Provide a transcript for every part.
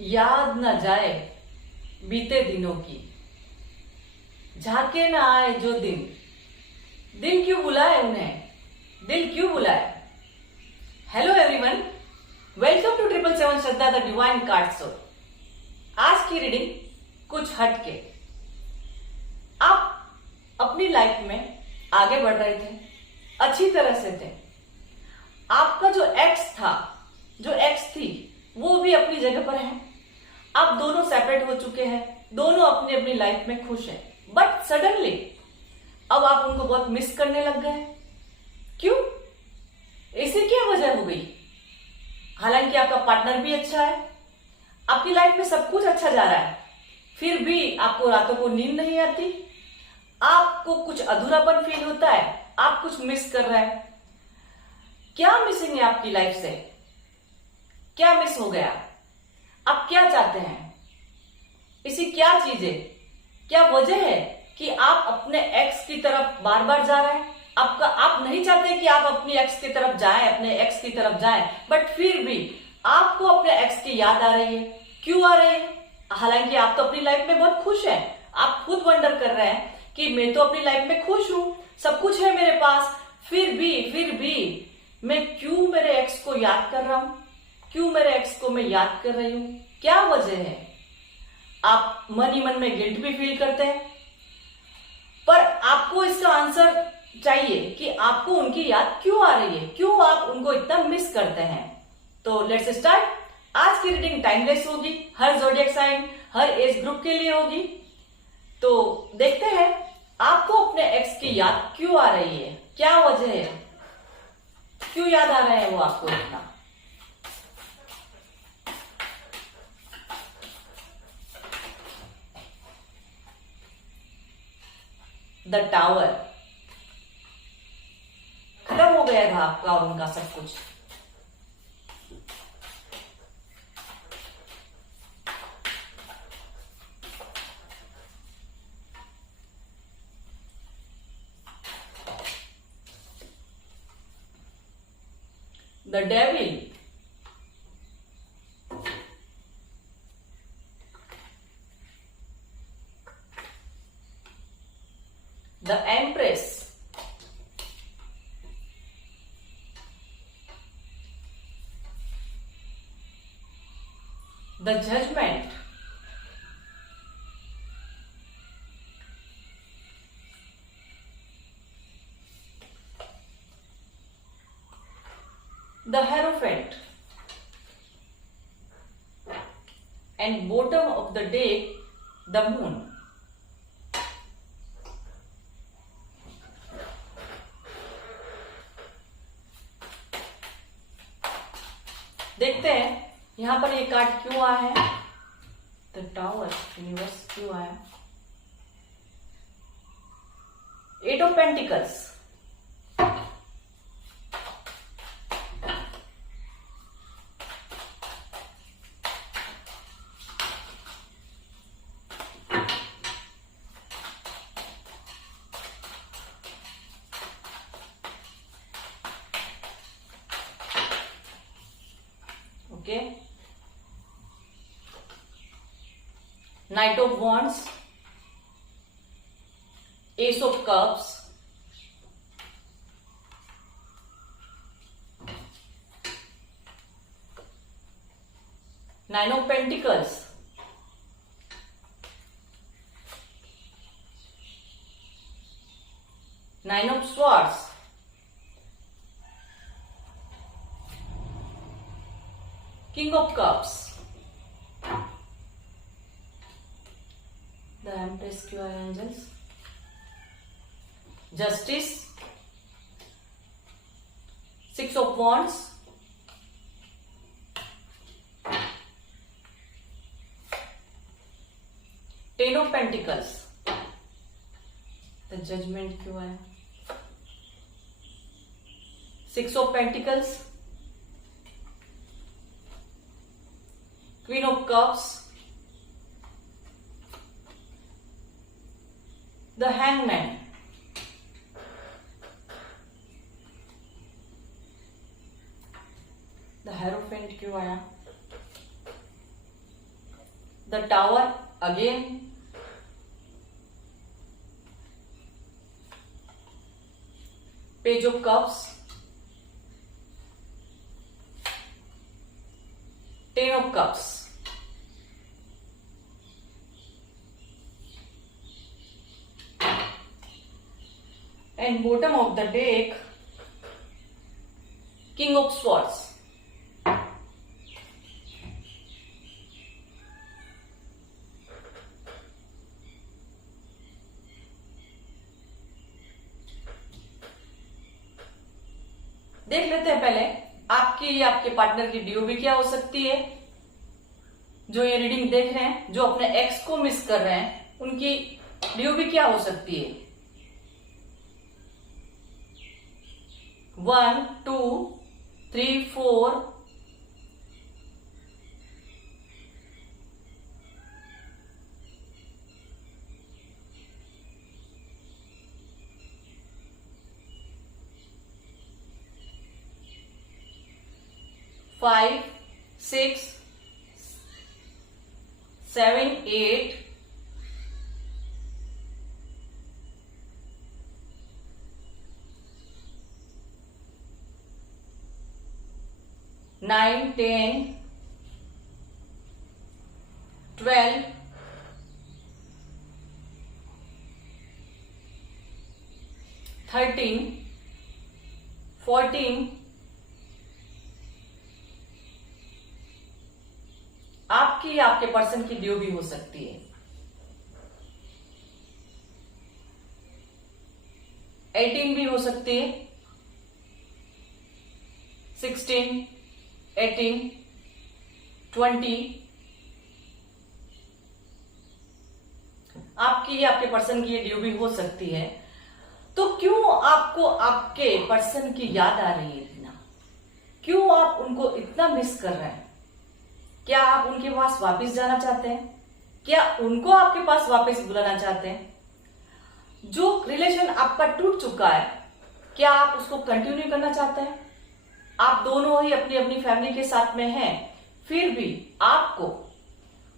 याद न जाए बीते दिनों की, झाके न आए जो दिन, दिन क्यों बुलाए उन्हें, दिल क्यों बुलाए। Hello everyone, welcome to 777 Shraddha the divine card show. आज की रीडिंग कुछ हटके। आप अपनी लाइफ में आगे बढ़ रहे थे, अच्छी तरह से थे। आपका जो एक्स था, जो एक्स थी, वो भी अपनी जगह पर है। आप दोनों सेपरेट हो चुके हैं, दोनों अपनी अपनी लाइफ में खुश हैं। बट सडनली अब आप उनको बहुत मिस करने लग गए। क्यों? ऐसी क्या वजह हो गई? हालांकि आपका पार्टनर भी अच्छा है, आपकी लाइफ में सब कुछ अच्छा जा रहा है, फिर भी आपको रातों को नींद नहीं आती, आपको कुछ अधूरापन फील होता है, आप कुछ मिस कर रहे हैं। क्या मिसिंग है आपकी लाइफ से? क्या मिस हो गया? आप क्या चाहते हैं? इसी क्या चीज है, क्या वजह है कि आप अपने एक्स की तरफ बार बार जा रहे हैं? आप नहीं चाहते कि आप अपनी एक्स की तरफ जाएं, अपने एक्स की तरफ जाएं, बट फिर भी आपको अपने एक्स की याद आ रही है। क्यों आ रही है? हालांकि आप तो अपनी लाइफ में बहुत खुश हैं। आप खुद वंडर कर रहे हैं कि मैं तो अपनी लाइफ में खुश हूं, सब कुछ है मेरे पास, फिर भी मैं क्यों मेरे एक्स को याद कर रहा हूं, क्यों मेरे एक्स को मैं याद कर रही हूं? क्या वजह है? आप मन ही मन में गिल्ट भी फील करते हैं, पर आपको इसका आंसर चाहिए कि आपको उनकी याद क्यों आ रही है, क्यों आप उनको इतना मिस करते हैं। तो लेट्स स्टार्ट। आज की रीडिंग टाइमलेस होगी, हर ज़ोडिएक साइन, हर एज ग्रुप के लिए होगी। तो देखते हैं आपको अपने एक्स की याद क्यों आ रही है, क्या वजह है, क्यों याद आ रहे हैं वो आपको इतना। The tower. खत्म हो गया था आपका और उनका सब कुछ। The devil. The empress. The judgment. The hierophant. and bottom of the deck, the moon. देखते हैं यहां पर ये कार्ड क्यों आया है। द टावर, यूनिवर्स क्यों आया। 8 of pentacles. Okay, knight of wands, ace of cups, nine of pentacles, nine of swords, king of cups, the empress क्यों है angels, justice, six of wands, ten of pentacles, the judgment क्यों है, six of pentacles, queen of cups, the hangman, the hierophant क्यों आया, the tower again. Page of Cups, Ten of Cups, and bottom of the deck, King of Swords. देख लेते हैं पहले आपकी या आपके पार्टनर की डीओबी क्या हो सकती है। जो ये रीडिंग देख रहे हैं, जो अपने एक्स को मिस कर रहे हैं, उनकी डीओबी क्या हो सकती है। 1 2 3 4 5 6 7 8 9 10 12 13 14 आपकी या आपके पर्सन की ड्यू भी हो सकती है। 18 भी हो सकती है, 16 18 20 आपकी या आपके पर्सन की ये ड्यू भी हो सकती है। तो क्यों आपको आपके पर्सन की याद आ रही है इतना? क्यों आप उनको इतना मिस कर रहे हैं? क्या आप उनके पास वापस जाना चाहते हैं? क्या उनको आपके पास वापस बुलाना चाहते हैं? जो रिलेशन आपका टूट चुका है, क्या आप उसको कंटिन्यू करना चाहते हैं? आप दोनों ही अपनी अपनी फैमिली के साथ में हैं, फिर भी आपको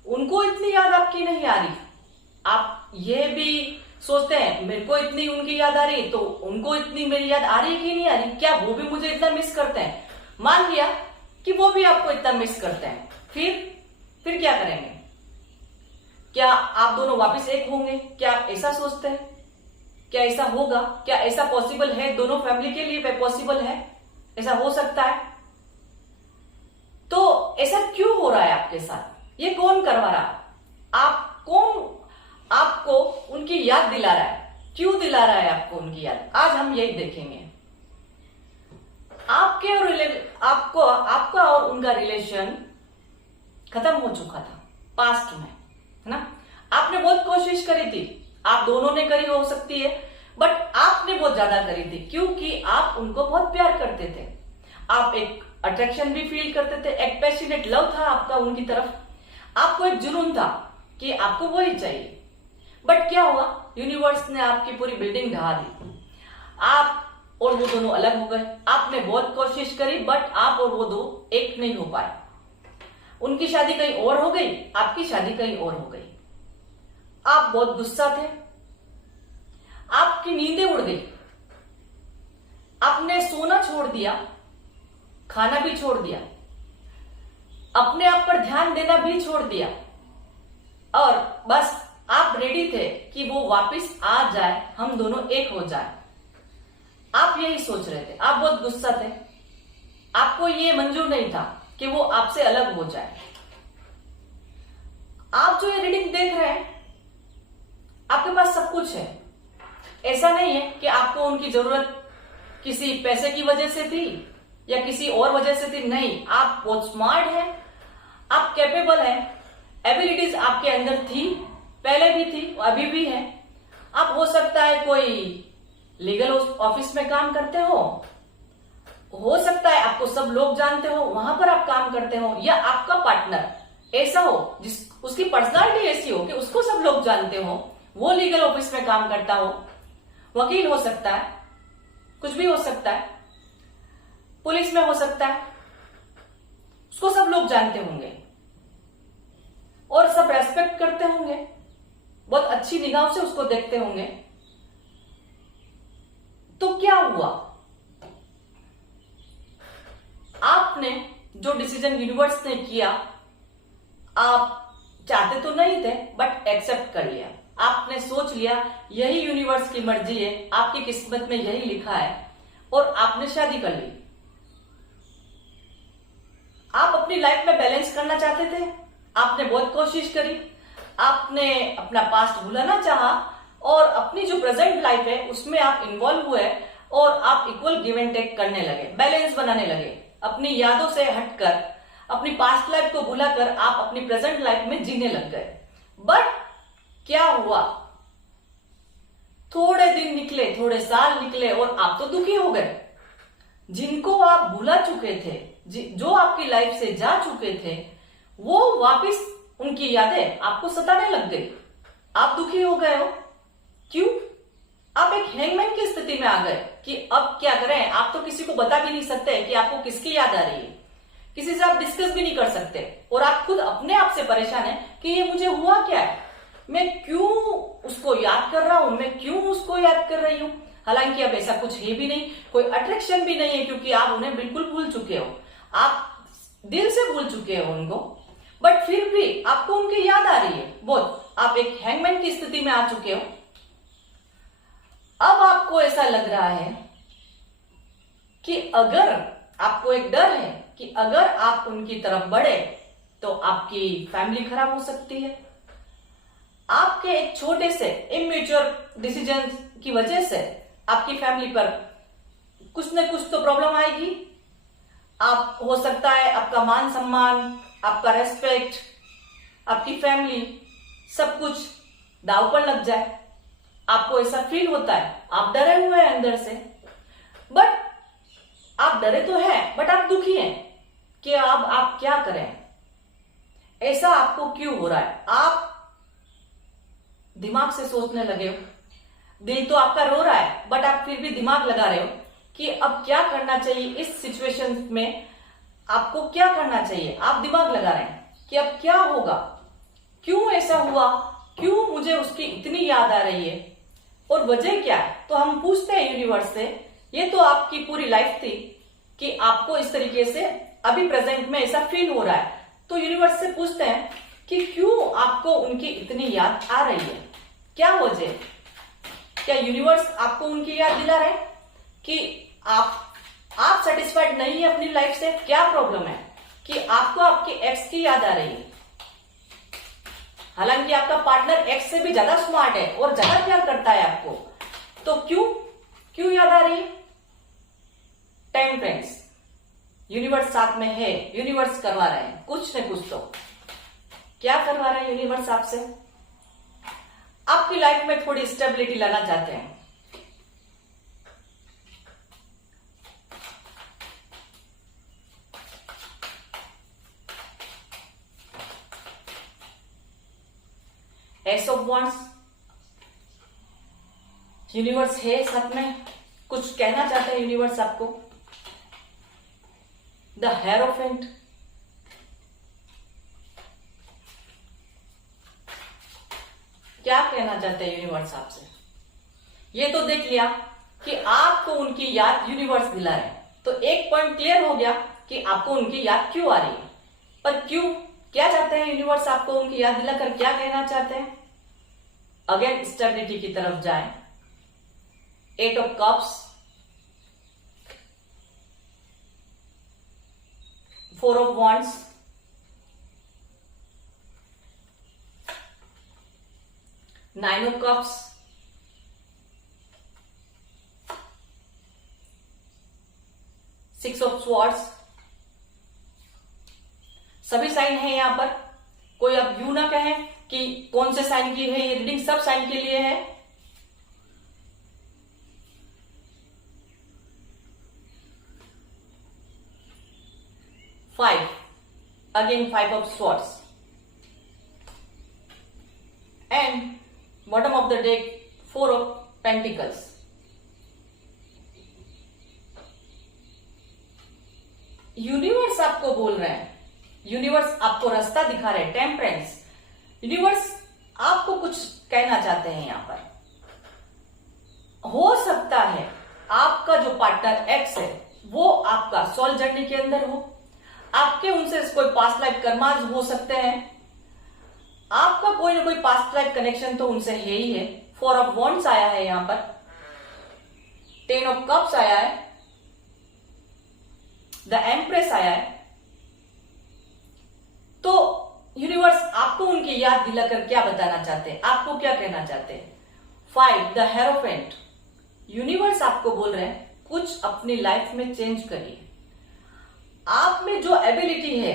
उनको इतनी याद आपकी नहीं आ रही। आप ये भी सोचते हैं मेरे को इतनी उनकी याद आ रही तो उनको इतनी मेरी याद आ रही कि नहीं आ रही, क्या वो भी मुझे इतना मिस करते हैं? मान लिया कि वो भी आपको इतना मिस करते हैं, फिर क्या करेंगे? क्या आप दोनों वापस एक होंगे? क्या आप ऐसा सोचते हैं? क्या ऐसा होगा? क्या ऐसा पॉसिबल है? दोनों फैमिली के लिए पॉसिबल है? ऐसा हो सकता है? तो ऐसा क्यों हो रहा है आपके साथ? ये कौन करवा रहा है? कौन आपको उनकी याद दिला रहा है? क्यों दिला रहा है आपको उनकी याद? आज हम यही देखेंगे। आपका और उनका रिलेशन खत्म हो चुका था पास्ट में, है ना? आपने बहुत कोशिश करी थी, आप दोनों ने करी हो सकती है, बट आपने बहुत ज्यादा करी थी क्योंकि आप उनको बहुत प्यार करते थे। आप एक अट्रैक्शन भी फील करते थे, एक पैशनेट लव था आपका उनकी तरफ। आपको एक जुनून था कि आपको वही चाहिए। बट क्या हुआ? यूनिवर्स ने आपकी पूरी बिल्डिंग ढहा दी। आप और वो दोनों अलग हो गए। आपने बहुत कोशिश करी बट आप और वो दो एक नहीं हो पाए। उनकी शादी कहीं और हो गई, आपकी शादी कहीं और हो गई। आप बहुत गुस्सा थे, आपकी नींदें उड़ गई, आपने सोना छोड़ दिया, खाना भी छोड़ दिया, अपने आप पर ध्यान देना भी छोड़ दिया, और बस आप रेडी थे कि वो वापस आ जाए, हम दोनों एक हो जाए। आप यही सोच रहे थे, आप बहुत गुस्सा थे, आपको ये मंजूर नहीं था कि वो आपसे अलग हो जाए। आप जो ये रीडिंग देख रहे हैं, आपके पास सब कुछ है। ऐसा नहीं है कि आपको उनकी जरूरत किसी पैसे की वजह से थी या किसी और वजह से थी। नहीं, आप बहुत स्मार्ट हैं, आप कैपेबल हैं, एबिलिटीज आपके अंदर थी, पहले भी थी, अभी भी है। आप हो सकता है कोई लीगल ऑफिस में काम करते हो सकता है आपको सब लोग जानते हो, वहां पर आप काम करते हो, या आपका पार्टनर ऐसा हो उसकी पर्सनालिटी ऐसी हो कि उसको सब लोग जानते हो, वो लीगल ऑफिस में काम करता हो, वकील हो सकता है, कुछ भी हो सकता है, पुलिस में हो सकता है, उसको सब लोग जानते होंगे। और सब रेस्पेक्ट करते होंगे, बहुत अच्छी निगाह से उसको देखते होंगे। तो क्या हुआ, आपने जो डिसीजन यूनिवर्स ने किया, आप चाहते तो नहीं थे बट एक्सेप्ट कर लिया। आपने सोच लिया यही यूनिवर्स की मर्जी है, आपकी किस्मत में यही लिखा है, और आपने शादी कर ली। आप अपनी लाइफ में बैलेंस करना चाहते थे, आपने बहुत कोशिश करी, आपने अपना पास्ट भुलाना चाहा और अपनी जो प्रेजेंट लाइफ है उसमें आप इन्वॉल्व हुए और आप इक्वल गिव एंड टेक करने लगे, बैलेंस बनाने लगे। अपनी यादों से हटकर, अपनी पास्ट लाइफ को भुलाकर आप अपनी प्रेजेंट लाइफ में जीने लग गए। बट क्या हुआ, थोड़े दिन निकले, थोड़े साल निकले और आप तो दुखी हो गए। जिनको आप भुला चुके थे, जो आपकी लाइफ से जा चुके थे, वो वापस उनकी यादें आपको सताने लग गई। आप दुखी हो गए हो। क्यों? आप एक हैंगमैन की स्थिति में आ गए कि अब क्या करें। आप तो किसी को बता भी नहीं सकते कि आपको किसकी याद आ रही है, किसी से आप डिस्कस भी नहीं कर सकते, और आप खुद अपने आप से परेशान हैं कि ये मुझे हुआ क्या है, मैं क्यों उसको याद कर रहा हूं, मैं क्यों उसको याद कर रही हूं। हालांकि अब ऐसा कुछ है भी नहीं, कोई अट्रैक्शन भी नहीं है, क्योंकि आप उन्हें बिल्कुल भूल चुके हो, आप दिल से भूल चुके हो उनको, बट फिर भी आपको उनकी याद आ रही है बहुत। आप एक हैंगमैन की स्थिति में आ चुके हो। अब आपको ऐसा लग रहा है कि अगर आपको एक डर है कि अगर आप उनकी तरफ बढ़े तो आपकी फैमिली खराब हो सकती है। आपके एक छोटे से इमेच्योर डिसीजन की वजह से आपकी फैमिली पर कुछ न कुछ तो प्रॉब्लम आएगी। आप, हो सकता है आपका मान सम्मान, आपका रेस्पेक्ट, आपकी फैमिली, सब कुछ दांव पर लग जाए। आपको ऐसा फील होता है, आप डरे हुए हैं अंदर से, बट आप डरे तो हैं बट आप दुखी हैं कि अब आप क्या करें। ऐसा आपको क्यों हो रहा है? आप दिमाग से सोचने लगे हो, दिल तो आपका रो रहा है बट आप फिर भी दिमाग लगा रहे हो कि अब क्या करना चाहिए इस सिचुएशन में, आपको क्या करना चाहिए। आप दिमाग लगा रहे हैं कि अब क्या होगा, क्यों ऐसा हुआ, क्यों मुझे उसकी इतनी याद आ रही है और वजह क्या है। तो हम पूछते हैं यूनिवर्स से, ये तो आपकी पूरी लाइफ थी कि आपको इस तरीके से अभी प्रेजेंट में ऐसा फील हो रहा है, तो यूनिवर्स से पूछते हैं कि क्यों आपको उनकी इतनी याद आ रही है, क्या वजह। क्या यूनिवर्स आपको उनकी याद दिला रहे हैं कि आप सेटिस्फाइड नहीं है अपनी लाइफ से? क्या प्रॉब्लम है कि आपको आपके एक्स की याद आ रही है? हालांकि आपका पार्टनर एक्स से भी ज्यादा स्मार्ट है और ज्यादा प्यार करता है आपको, तो क्यों याद आ रही है? टेम्परेंस, यूनिवर्स साथ में है, यूनिवर्स करवा रहे हैं कुछ न कुछ। तो क्या करवा रहे हैं यूनिवर्स आपसे? आपकी लाइफ में थोड़ी स्टेबिलिटी लाना चाहते हैं। एस ऑफ वांड्स, यूनिवर्स है साथ में, कुछ कहना चाहते हैं यूनिवर्स आपको। द हेरोफेंट, क्या कहना चाहते हैं यूनिवर्स आपसे? ये तो देख लिया कि आपको उनकी याद यूनिवर्स दिला रहे हैं, तो एक पॉइंट क्लियर हो गया कि आपको उनकी याद क्यों आ रही है। पर क्यों, क्या चाहते हैं यूनिवर्स आपको उनकी याद दिलाकर, क्या कहना चाहते हैं? अगेन स्टेबिलिटी की तरफ जाएं। 8 of cups, 4 of wands, 9 of cups, 6 of swords. सभी साइन है यहां पर, कोई अब यू ना कहें कि कौन से साइन की है ये रीडिंग, सब साइन के लिए है। Five, again 5 of swords, and bottom of the deck 4 of pentacles. Universe आपको बोल रहे हैं, यूनिवर्स आपको रास्ता दिखा रहे हैं। टेम्परेंस, यूनिवर्स आपको कुछ कहना चाहते हैं यहां पर। हो सकता है आपका जो पार्टनर एक्स है वो आपका सोल जर्नी के अंदर हो, आपके उनसे कोई पास्ट लाइफ कर्माज हो सकते हैं, आपका कोई ना कोई पास्ट लाइफ कनेक्शन तो उनसे है ही है। 4 ऑफ वॉन्ड्स आया है यहां पर, 10 ऑफ कप्स आया है, द एम्प्रेस आया है। तो यूनिवर्स आपको उनकी याद दिलाकर क्या बताना चाहते हैं, आपको क्या कहना चाहते हैं? 5 द हेरोफेंट। यूनिवर्स आपको बोल रहे हैं कुछ अपनी लाइफ में चेंज करिए। आप में जो एबिलिटी है,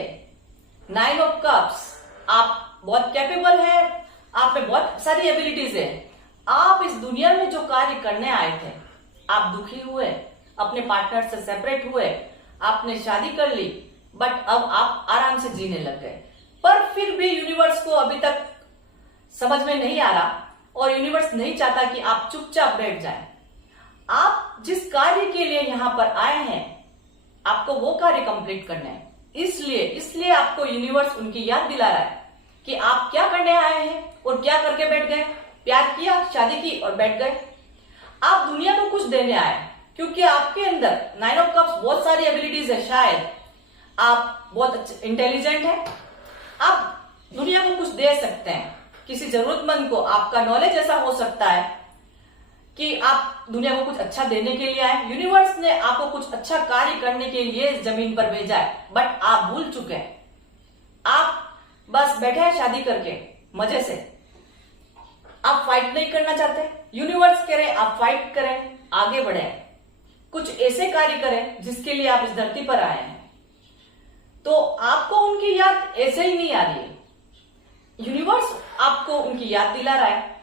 9 ऑफ कप्स, आप बहुत कैपेबल है, आप में बहुत सारी एबिलिटीज है। आप इस दुनिया में जो कार्य करने आए थे, आप दुखी हुए, अपने पार्टनर से सेपरेट हुए, आपने शादी कर ली, बट अब आप आराम से जीने लग गए। पर फिर भी यूनिवर्स को अभी तक समझ में नहीं आ रहा और यूनिवर्स नहीं चाहता कि आप चुपचाप बैठ जाएं। आप जिस कार्य के लिए यहां पर आए हैं, आपको वो कार्य कंप्लीट करना है। इसलिए आपको यूनिवर्स उनकी याद दिला रहा है कि आप क्या करने आए हैं और क्या करके बैठ गए। प्यार किया, शादी की और बैठ गए। आप दुनिया को कुछ देने आए क्योंकि आपके अंदर 9 ऑफ कप्स बहुत सारी एबिलिटीज है। शायद आप बहुत इंटेलिजेंट हैं, आप दुनिया को कुछ दे सकते हैं किसी जरूरतमंद को। आपका नॉलेज ऐसा हो सकता है कि आप दुनिया को कुछ अच्छा देने के लिए आए। यूनिवर्स ने आपको कुछ अच्छा कार्य करने के लिए इस जमीन पर भेजा है, बट आप भूल चुके हैं। आप बस बैठे हैं शादी करके मजे से। आप फाइट नहीं करना चाहते। यूनिवर्स कह रहे हैं आप फाइट करें, आगे बढ़े, कुछ ऐसे कार्य करें जिसके लिए आप इस धरती पर आए हैं। तो आपको उनकी याद ऐसे ही नहीं आ रही है। यूनिवर्स आपको उनकी याद दिला रहा है।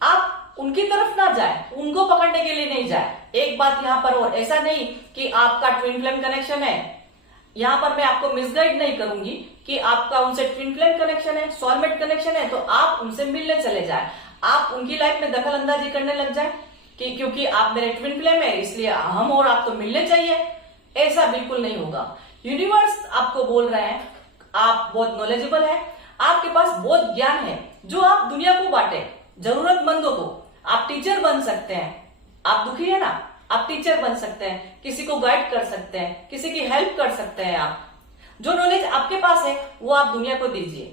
आप उनकी तरफ ना जाए, उनको पकड़ने के लिए नहीं जाए। एक बात यहां पर और, ऐसा नहीं कि आपका ट्विन फ्लेम कनेक्शन है। यहां पर मैं आपको मिसगाइड नहीं करूंगी कि आपका उनसे ट्विन फ्लेम कनेक्शन है, सोलमेट कनेक्शन है, तो आप उनसे मिलने चले जाए, आप उनकी लाइफ में दखल अंदाजी करने लग जाए कि क्योंकि आप मेरे ट्विन फ्लेम है इसलिए हम और आप तो मिलने चाहिए। ऐसा बिल्कुल नहीं होगा। यूनिवर्स आपको बोल रहे हैं आप बहुत नॉलेजेबल है, आपके पास बहुत ज्ञान है जो आप दुनिया को बांटे, जरूरतमंदों को। आप टीचर बन सकते हैं। आप दुखी है ना, आप टीचर बन सकते हैं, किसी को गाइड कर सकते हैं, किसी की हेल्प कर सकते हैं। आप जो नॉलेज आपके पास है वो आप दुनिया को दीजिए,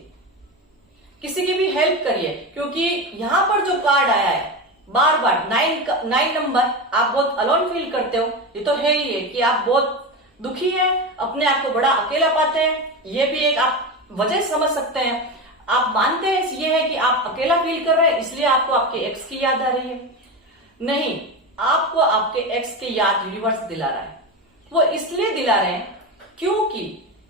किसी की भी हेल्प करिए। क्योंकि यहां पर जो कार्ड आया है बार बार 9 नंबर, आप बहुत अलोन फील करते हो। ये तो है ही है कि आप बहुत दुखी हैं, अपने आप को बड़ा अकेला पाते हैं। ये भी एक आप वजह समझ सकते हैं। आप मानते हैं ये है कि आप अकेला फील कर रहे हैं इसलिए आपको आपके एक्स की याद आ रही है। नहीं, आपको आपके एक्स की याद यूनिवर्स दिला रहा है। वो इसलिए दिला रहे हैं क्योंकि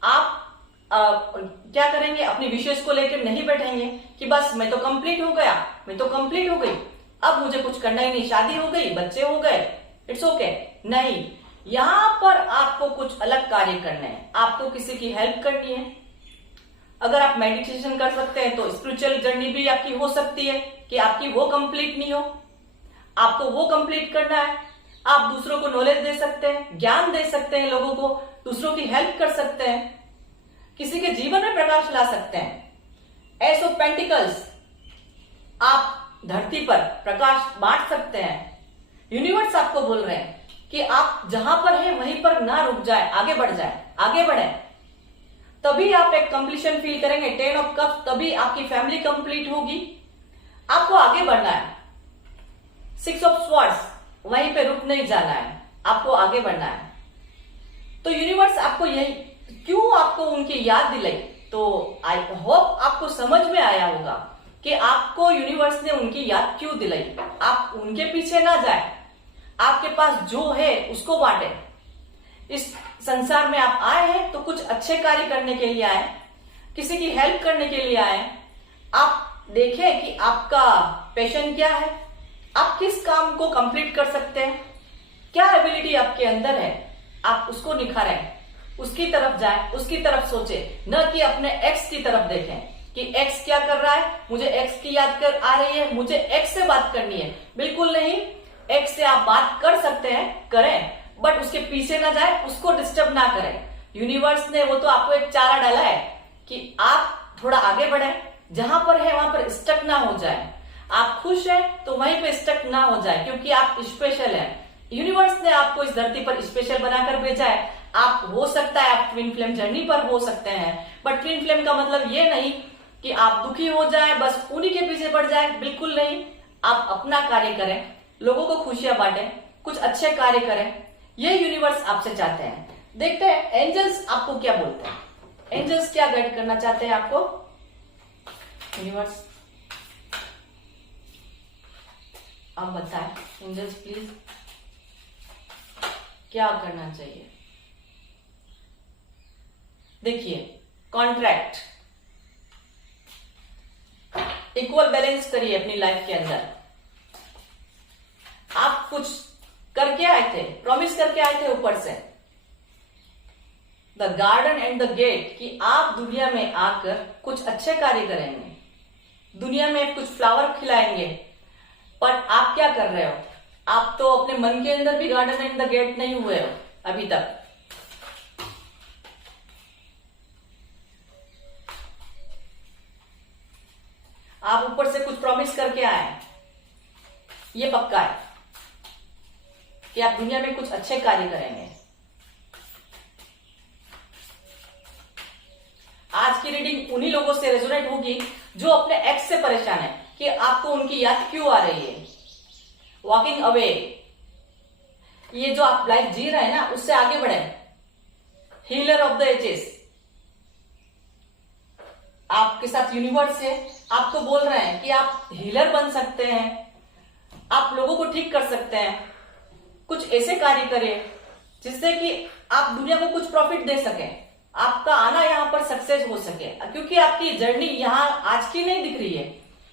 आप क्या करेंगे, अपनी विशेष को लेकर नहीं बैठेंगे कि बस मैं तो कंप्लीट हो गया, मैं तो कंप्लीट हो गई, अब मुझे कुछ करना ही नहीं, शादी हो गई, बच्चे हो गए, इट्स ओके। नहीं, यहां पर आपको कुछ अलग कार्य करने हैं। आपको किसी की हेल्प करनी है। अगर आप मेडिटेशन कर सकते हैं तो स्पिरिचुअल जर्नी भी आपकी हो सकती है कि आपकी वो कंप्लीट नहीं हो, आपको वो कंप्लीट करना है। आप दूसरों को नॉलेज दे सकते हैं, ज्ञान दे सकते हैं, लोगों को दूसरों की हेल्प कर सकते हैं, किसी के जीवन में प्रकाश ला सकते हैं। एस ऑफ पेंटिकल्स, आप धरती पर प्रकाश बांट सकते हैं। यूनिवर्स आपको बोल रहे हैं कि आप जहां पर हैं वहीं पर ना रुक जाए, आगे बढ़ जाए, आगे बढ़े, तभी आप एक कंप्लीशन फील करेंगे। 10 ऑफ कप्स, तभी आपकी फैमिली कंप्लीट होगी। आपको आगे बढ़ना है। 6 ऑफ स्वॉर्ड्स, वहीं पे रुक नहीं जाना है, आपको आगे बढ़ना है। तो यूनिवर्स आपको यही क्यों आपको उनकी याद दिलाई, तो आई होप आपको समझ में आया होगा कि आपको यूनिवर्स ने उनकी याद क्यों दिलाई। आप उनके पीछे ना जाए, आपके पास जो है उसको बांटे। इस संसार में आप आए हैं तो कुछ अच्छे कार्य करने के लिए आए, किसी की हेल्प करने के लिए आए। आप देखें कि आपका पैशन क्या है, आप किस काम को कंप्लीट कर सकते हैं, क्या एबिलिटी आपके अंदर है, आप उसको निखारें, उसकी तरफ जाएं, उसकी तरफ सोचें, न कि अपने एक्स की तरफ देखें कि एक्स क्या कर रहा है, मुझे एक्स की याद कर आ रही है, मुझे एक्स से बात करनी है। बिल्कुल नहीं, एक्स से आप बात कर सकते हैं, करें, बट उसके पीछे ना जाए, उसको डिस्टर्ब ना करें। यूनिवर्स ने वो तो आपको एक चारा डाला है कि आप थोड़ा आगे बढ़े, जहां पर है वहां पर स्टक ना हो जाए। आप खुश हैं तो वहीं पे स्टक ना हो जाए, क्योंकि आप स्पेशल हैं। यूनिवर्स ने आपको इस धरती पर स्पेशल बनाकर भेजा है। आप हो सकता है आप ट्विन फ्लेम जर्नी पर हो सकते हैं, बट ट्विन फ्लेम का मतलब ये नहीं कि आप दुखी हो जाए, बस उन्हीं के पीछे पड़ जाए, बिल्कुल नहीं। आप अपना कार्य करें, लोगों को खुशियां बांटें, कुछ अच्छे कार्य करें, ये यूनिवर्स आपसे चाहते हैं। देखते हैं एंजल्स आपको क्या बोलते हैं। एंजल्स क्या गाइड करना चाहते हैं आपको? यूनिवर्स आप बताएं एंजल्स प्लीज, क्या करना चाहिए? देखिए, कॉन्ट्रैक्ट, इक्वल बैलेंस करिए अपनी लाइफ के अंदर। आप कुछ करके आए थे, प्रॉमिस करके आए थे ऊपर से, the garden and the gate, कि आप दुनिया में आकर कुछ अच्छे कार्य करेंगे, दुनिया में कुछ फ्लावर खिलाएंगे। पर आप क्या कर रहे हो? आप तो अपने मन के अंदर भी गार्डन एंड द गेट नहीं हुए हो अभी तक। आप ऊपर से कुछ प्रॉमिस करके आए, ये पक्का है कि आप दुनिया में कुछ अच्छे कार्य करेंगे। आज की रीडिंग उन्हीं लोगों से रेजोनेट होगी जो अपने एक्स से परेशान है कि आपको उनकी याद क्यों आ रही है। वॉकिंग अवे, ये जो आप लाइफ जी रहे हैं ना, उससे आगे बढ़े। हीलर ऑफ द एजेस, आपके साथ यूनिवर्स है, आपको बोल रहे हैं कि आप हीलर बन सकते हैं, आप लोगों को ठीक कर सकते हैं। कुछ ऐसे कार्य करें जिससे कि आप दुनिया को कुछ प्रॉफिट दे सकें, आपका आना यहां पर सक्सेस हो सके। क्योंकि आपकी जर्नी यहां आज की नहीं दिख रही है,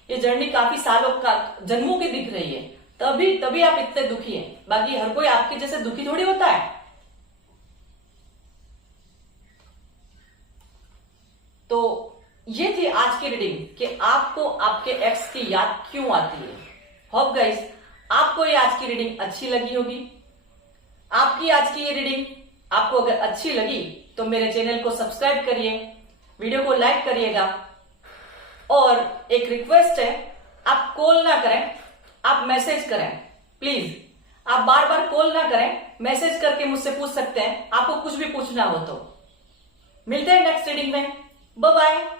ये जर्नी काफी सालों का, जन्मों की दिख रही है। तभी आप इतने दुखी हैं, बाकी हर कोई आपके जैसे दुखी थोड़ी होता है। तो ये थी आज की रीडिंग कि आपको आपके एक्स की याद क्यों आती है। होप गाइस आपको ये आज की रीडिंग अच्छी लगी होगी। आपकी आज की ये रीडिंग आपको अगर अच्छी लगी तो मेरे चैनल को सब्सक्राइब करिए, वीडियो को लाइक करिएगा। और एक रिक्वेस्ट है, आप कॉल ना करें, आप मैसेज करें प्लीज। आप बार बार कॉल ना करें, मैसेज करके मुझसे पूछ सकते हैं, आपको कुछ भी पूछना हो तो। मिलते हैं नेक्स्ट रीडिंग में, बाय बाय।